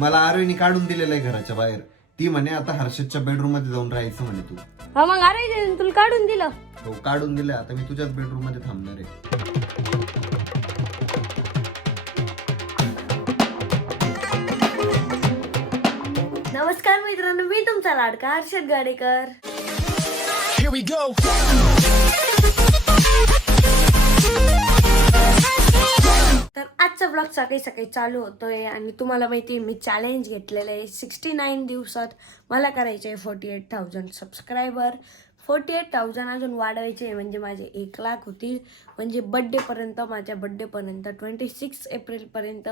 मला आरोहीने काढून दिलेलं आहे घराच्या बाहेर. ती म्हणे आता हर्षदच्या बेडरूम मध्ये जाऊन राहायचं म्हणे तू. हा मग अरे तुला काढून दिलं. हो काढून दिलं. आता मी तुझ्याच बेडरूम मध्ये थांबणार आहे. नमस्कार मित्रांनो, मी तुमचा लाडका Harshad Gadekar. Here we go. तर आजचा ब्लॉग सकाळी चालू होतोय आणि तुम्हाला माहिती आहे मी चॅलेंज घेतलेलं आहे. 69 दिवसात मला करायचे आहे 48,000 सबस्क्रायबर. 48,000 अजून वाढवायचे आहे म्हणजे माझे 1 लाख होतील. म्हणजे बड्डेपर्यंत, माझ्या बड्डेपर्यंत 26 एप्रिलपर्यंत.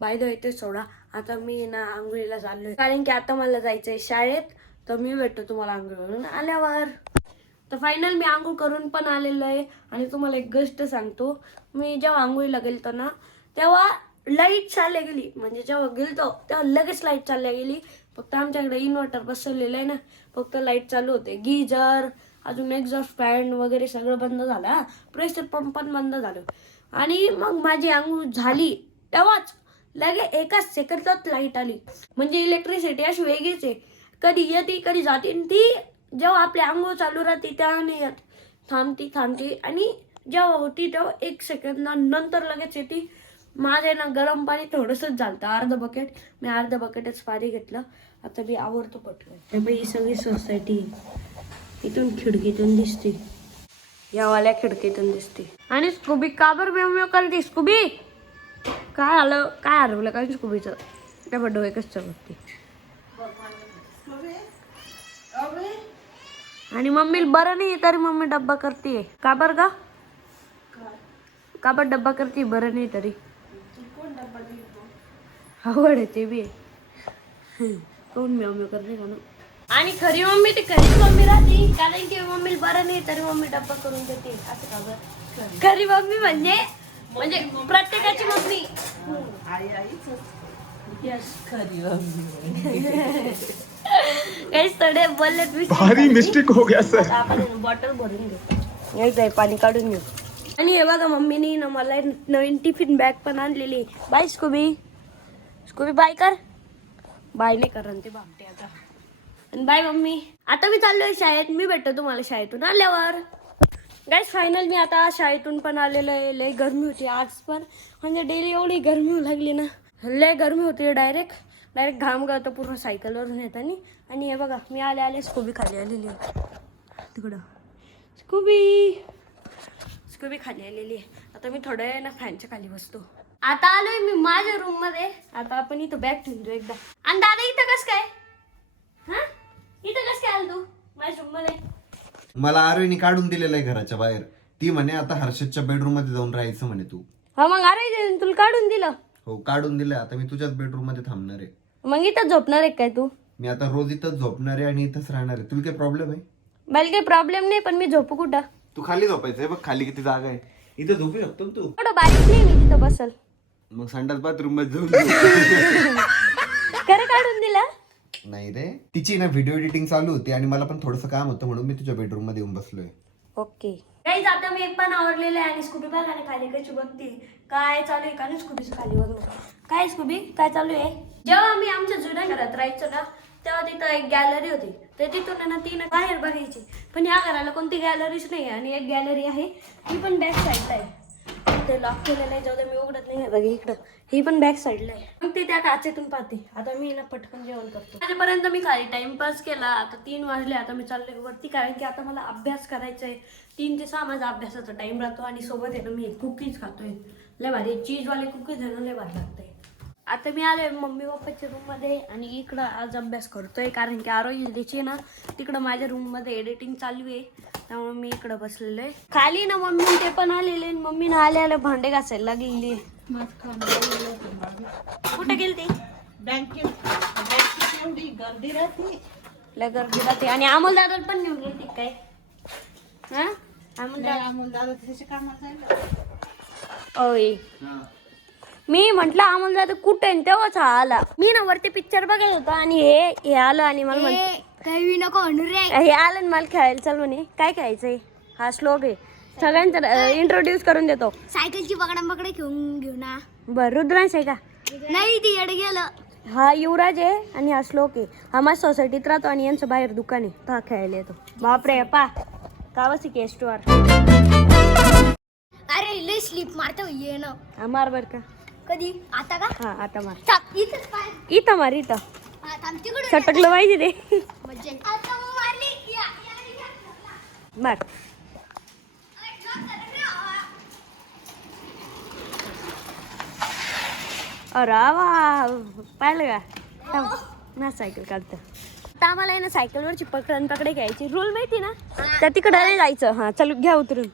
बाय द वे ते सोडा, आता मी ना आंघोळीला चाललो आहे कारण की आता मला जायचं आहे शाळेत. तर मी भेटतो तुम्हाला आंघोळीवरून आल्यावर. तर फायनल मी आंघोळ करून पण आलेलो आहे. आणि तुम्हाला एक गोष्ट सांगतो, मी जेव्हा आंघोळीला गेलतो ना तेव्हा लाईट चालल्या गेली. म्हणजे जेव्हा गेलतो तेव्हा लगेच लाईट चालल्या गेली. फक्त आमच्याकडे इन्व्हर्टर बसवलेलं आहे ना, फक्त लाईट चालू होते. गिजर, अजून एक्झॉस्ट फॅन वगैरे सगळं बंद झालं. प्रेशर पंप पण बंद झालं. आणि मग माझी आंघोळ झाली तेव्हाच लगे एकाच सेकंदात लाईट आली. म्हणजे इलेक्ट्रिसिटी अशी वेगळीच आहे, कधी येते कधी जाते. ती जेव्हा आपली आंघोळ चालू राहते तेव्हा नाही येत, थांबती आणि जेव्हा होती तेव्हा 1 सेकंदानंतर लगेच येते. माझे ना गरम पाणी थोडंसंच झालं, अर्ध बकेट. मी अर्ध बकेटच पाणी घेतलं. आता मी आवडतो पटकन. ही सगळी सोसायटी इथून खिडकीतून दिसते, यावाल्या खिडकीतून दिसते. आणि स्कूबी काबर मेव करते. स्कूबी काय आलं, काय हरवलं काय स्कूबीचं? काय बड्डो एकच बघते. आणि मम्मीला बरं नाही तरी मम्मी डब्बा करते. का बरं का? का बरं डब्बा करते बरं नाही तरी? आवड आहे ते बी. कोण मेव करते का ना. आणि खरी मम्मी ती खरीच मम्मी राहते, कारण की मम्मीला बरं नाही तरी मम्मी डब्बा करून देते. असं का बरं? खरी मम्मी म्हणजे प्रत्येकाची मम्मी. यस खरी मम्मी. काहीच थोडे बोलले भारी मिस्टेक हो गया सर. आपण बॉटल भरून घेऊ, एक जाय पाणी काढून घेऊ. आणि हे बघा मम्मीने ना मला नवीन टिफिन बॅग पण आणलेली. Bye Scooby. स्कूबी बाय कर. बाय नाही करा ते भामटे आता. आणि बाय मम्मी. आता मी चाललोय शाळेत. मी भेटतो तुम्हाला शाळेतून आल्यावर. गाईस फायनल मी आता शाळेतून पण आलेलो आहे. लय गरमी होती आज पण, म्हणजे डेली एवढी गरमी होऊ लागली ना, लय गरमी होती. डायरेक्ट घाम गळतो पूर्ण सायकलवरून येताना. आणि हे बघा मी आले स्कूबी खाली आलेली आहे तिकडं. स्कूबी खाली आलेली आहे. आता मी थोड्या वेळ ना फॅनच्या खाली बसतो. आता आलोय मी माझ्या रूम मध्ये. आता आपण इथं बॅग ठेवून देऊ एकदा. आणि दादा इथं कस काय? हा इथं कस काय आल तू माझ्या रूम मध्ये? मला आरोहीने काढून दिलेलं आहे घराच्या बाहेर. ती म्हणे आता हर्षदच्या बेडरूम मध्ये जाऊन राहायचं म्हणे तू. हा मग अरे तुला काढून दिलं. हो काढून दिलं. आता मी तुझ्याच बेडरूम मध्ये थांबणार आहे. मग इथं झोपणार आहे काय तू? मी आता रोज इथंच झोपणार आहे आणि इथंच राहणार आहे. तुला काही प्रॉब्लेम आहे? मला काही प्रॉब्लेम नाही, पण मी झोपू कुठं? तू खाली झोपायचंय बघ, खाली किती जागा आहे. इथं झोपू शकतो ना तू. एवढं बारीक नाही मी तिथं बसल. मग संडास बाथरूम मध्ये जाऊन झोप. खरं काढून दिलं? नाही रे, तिची ना व्हिडिओ एडिटिंग चालू होती आणि मला पण थोडंसं काम होतं म्हणून मी तुझ्या बेडरूम मध्ये येऊन बसलोय. ओके गाईज, आता मी पण आवडलेलं आहे. आणि स्कूबी बघा आणि खाली कशी बघते काय चालू आहे. कारण स्कूबीचं खाली बघ. काय स्कूबी काय चालू आहे? जेव्हा आम्ही आमच्या जुन्या घरात राहायचो ना तेव्हा तिथं एक गॅलरी होती. तर तिथून ना ती बाहेर बघायची. पण या घराला कोणती गॅलरीच नाही. आणि एक गॅलरी आहे ती पण बॅक साईडला आहे. ते लॉक केलेलं आहे, जाऊ दे मी उघडत नाही. बघा इकडं ही पण बॅक साईडला आहे. मग ती त्या काचेतून पाहते. आता मी ना पटकन जेवण करतो. आजपर्यंत मी खाली टाइमपास केला. आता 3 वाजले. आता मी चालले वरती कारण की आता मला अभ्यास करायचा आहे. 3 ते 6 माझा अभ्यासाचा टाइम राहतो. आणि सोबत आहे ना मी कुकीज खातोय. लय भारी चीजवाले कुकीज आहे ना, लय भारी लागतंय. आता मी आलोय मम्मी पप्पाच्या रूम मध्ये आणि इकडं आज अभ्यास करतोय कारण की आरोग्याची ना तिकडं माझ्या रूम मध्ये एडिटिंग चालू आहे. त्यामुळे मी इकडं बसलेलो आहे. खाली ना मम्मी ते पण आलेले. मम्मी ना आले भांडे घासायला लागलेली. कुठे गेलती? बँकेत एवढी गर्दी राहते. लय गर्दी राहते. आणि अमोल दादा पण घेऊन गेलती काय? हा अमोल दादा त्याच्या कामाला जायला. ओय मी म्हंटल अमोल दादा कुठे आहे, तेव्हाच हा आला. मी ना वरती पिक्चर बघत होतो आणि हे आलं आणि मला काही नको हे आलं आणि मला खेळायला चालू म्हणे. काय खेळायचंय? हा श्लोक आहे. सगळ्यांचा इंट्रोड्यूस करून देतो. सायकलची पकडा घेऊन घेऊ ना. बर रुद्रांश आहे का? नाही ती येडे गेलं. हा युवराज आहे आणि हा श्लोक आहे. हा माझ्या सोसायटीत राहतो आणि यांचं बाहेर दुकान आहे. हा खेळायला येतो. बापरे पा कावसी केस्टवर अरे लय स्लिप मारतो ये ना. हा मार बर का. कधी आता का हा आता मार. थांब, इथंच पाय. इथं मार इथं. हा, थांब तिकडून सटकलं पाहिजे ते. मज्जा येईल. आता मग मारली. या. मार. अरे वा पाहिलं का थांब. ना सायकल काढतं. आता आम्हाला आहे ना सायकलवरची पकडन पकडे घ्यायची. रूल माहिती ना त्या तिकडं नाही जायचं. हा चल घ्या उतरून.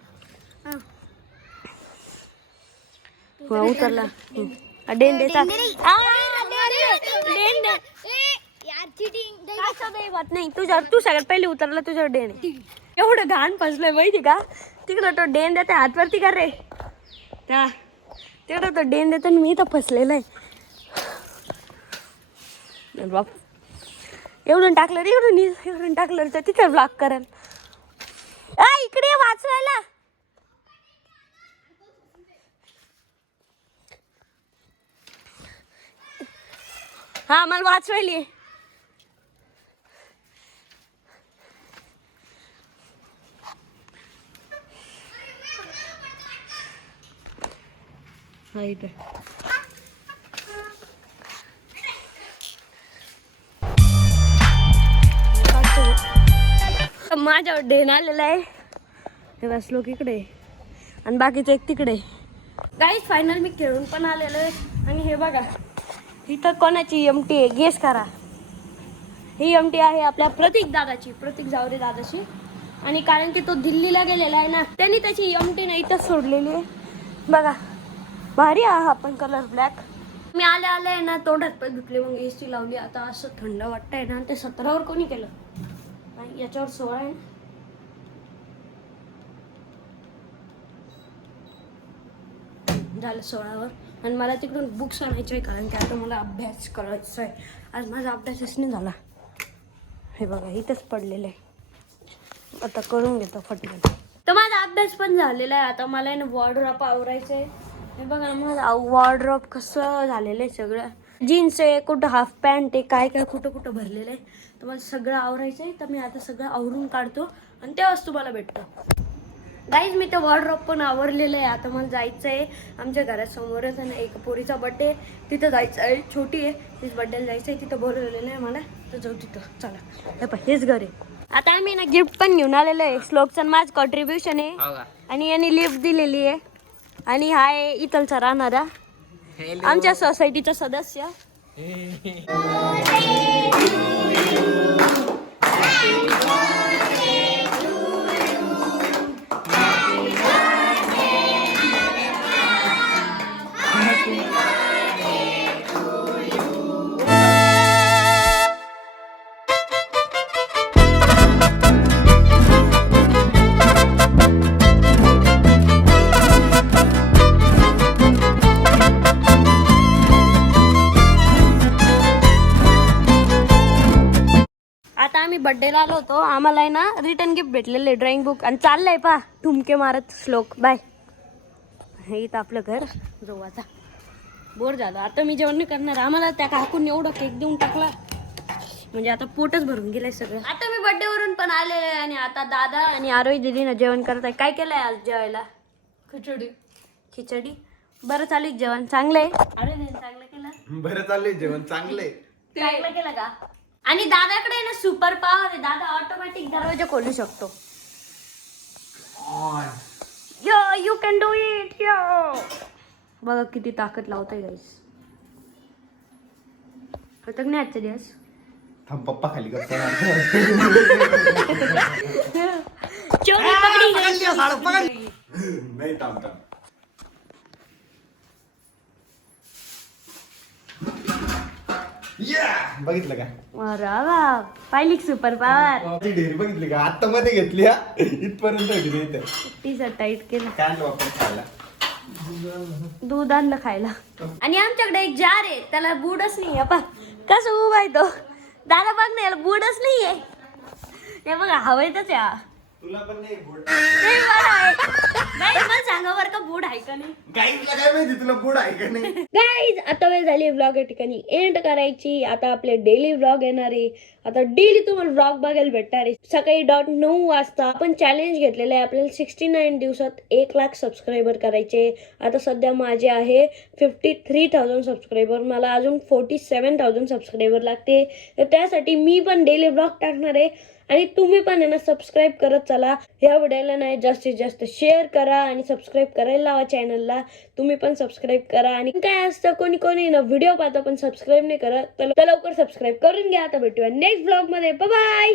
हा उतरला. डेन देतात. नाही तुझ्यावर तू सगळ्यात पहिले उतरला तुझ्यावर डेन आहे. एवढं घाण फसलंय माहिती का. तिकडं तो डेन देते हातवरती कर रे. त्या तिकडं तो डेन देतो मी इथं फसलेलं आहे. बाप एवढून टाकलं रे एवढून टाकलं तर तिथे ब्लॉक करेल. इकडे वाचवायला. हा मला वाचवायली. हा इथे माझ्यावर डेन आलेला आहे. हे बस लोक इकडे आणि बाकीचे एक तिकडे. गाईज फायनल मी खेळून पण आलेलो आहे. आणि हे बघा इथं कोणाची एमटी आहे गेस करा. ही एमटी आहे आपल्या प्रतीक जावरे दादाची. आणि कारण की तो दिल्लीला गेलेला आहे ना त्यांनी त्याची एमटी ना इथं सोडलेली आहे. बघा भारी हा पण कलर ब्लॅक. मी आले आहे ना तोंडात पण धुतले मग एसी लावली. आता असं थंड वाटतंय ना. ते 17वर कोणी केलं नाही याच्यावर 16 आहे. झालं 16वर. आणि मला तिकडून बुक्स आणायचे आहे कारण की आता मला अभ्यास करायचा आहे. आज माझा अभ्यासच नाही झाला. हे बघा इथंच पडलेलं आहे. आता करून घेतो फटकन. तर माझा अभ्यास पण झालेला आहे. आता मला आहे ना वॉर्डरोब आवरायचं आहे. हे बघा माझं वॉर्डरोब कसं झालेलं आहे. सगळं जीन्स आहे कुठं हाफ पॅन्ट आहे काय काय कुठं कुठं भरलेलं आहे. तर मला सगळं आवरायचं आहे. तर मी आता सगळं आवरून काढतो आणि तेव्हाच तुम्हाला भेटतो. गाईज मी ते वॉर्डरोब पण आवरलेलं आहे. आता मला जायचं आहे आमच्या घरासमोरच आहे ना एक पोरीचा बड्डे. तिथं जायचं आहे. छोटी आहे तीच बड्डेला जायचं आहे. तिथं बोलवलेलं आहे मला तर जाऊ तिथं. चला हे पण हेच घर आहे. आता आम्ही ना गिफ्ट पण घेऊन आलेलो आहे. श्लोकचं माझं कॉन्ट्रीब्युशन आहे. आणि यांनी लिफ्ट दिलेली आहे. आणि हा आहे इथलचा राहणारा आमच्या सोसायटीचा सदस्य. आता आम्ही बड्डेला आलो होतो. आम्हाला आहे ना रिटर्न गिफ्ट भेटलेलं आहे ड्रॉइंग बुक. आणि चाललंय पा ठुमके मारत श्लोक. बाय. हे इथं आपलं घर. जाऊ आता बोर झालं. आता मी जेवण नाही करणार. आम्हाला त्या काकून एवढं केक देऊन टाकला म्हणजे आता पोटच भरून गेलंय सगळं. आता मी बड्डे वरून पण आलेले आहे. आणि आता दादा आणि आरोही दीदीनं जेवण करत आहे. काय केलंय आज जेवायला. खिचडी. बरं चालू जेवण चांगलंय. अरे चांगलं केलं. बरं चाललंय जेवण चांगलंय. चांगलं केलं का. आणि दादाकडे ना सुपर पॉवर आहे. दादा ऑटोमॅटिक दरवाजा खोलू शकतो. यो यू कॅन डू इट यो. बघा किती ताकद लावतोय गाईस. होतं नाही आजच्या दिवस. थांब पप्पा खाली करतो. चोरी पकडी. नाही थांब. बघितलं का. अरे वा पाहिली सुपर पॉवर. ती ढेरी बघितली का आता मध्ये घेतली हा इथपर्यंत होती इथे. टी-शर्ट टाईट केलं. काय आणलं आपण खायला. दूध आणलं खायला. आणि आमच्याकडे एक जार आहे त्याला बुडच नाही आहे. कसं उभा आहे तो. दादा बघ ना याला बुडच नाहीये. हे बघा हवेतच या. तुला पण नाही बुड नाही बरं आहे. नाही मला सांगा बरं का बूड आहे का नाही. गाईला काय माहिती तुला बुड आहे का नाही. गाईज आता वेळ झाली व्लॉग या ठिकाणी एंड करायची. आता आपले डेली व्लॉग येणार आहे. आता डेली तुम्हाला व्लॉग बघायला भेटणार आहे. सकाळी 9 वाजता आपण चॅलेंज घेतलेलं आहे. आपल्याला 69 दिवसात 1 लाख सबस्क्रायबर करायचे. आता सध्या माझे आहे 53,000 सबस्क्रायबर. मला अजून 47,000 सबस्क्रायबर लागते. तर त्यासाठी मी पण डेली व्लॉग टाकणार आहे. आणि तुम्ही पण आहे ना सबस्क्राईब करत चला. ह्या व्हिडिओला नाही जास्तीत जास्त शेअर करा आणि सबस्क्राईब करायला लावा चॅनलला. तुम्ही पण सबस्क्राईब करा. आणि काय असतं कोणी कोणी ना व्हिडिओ पाहता पण सबस्क्राईब नाही करत तर लवकर सबस्क्राईब करून घ्या. आता भेटूया नेक्स्ट ब्लॉग मध्ये. बाय.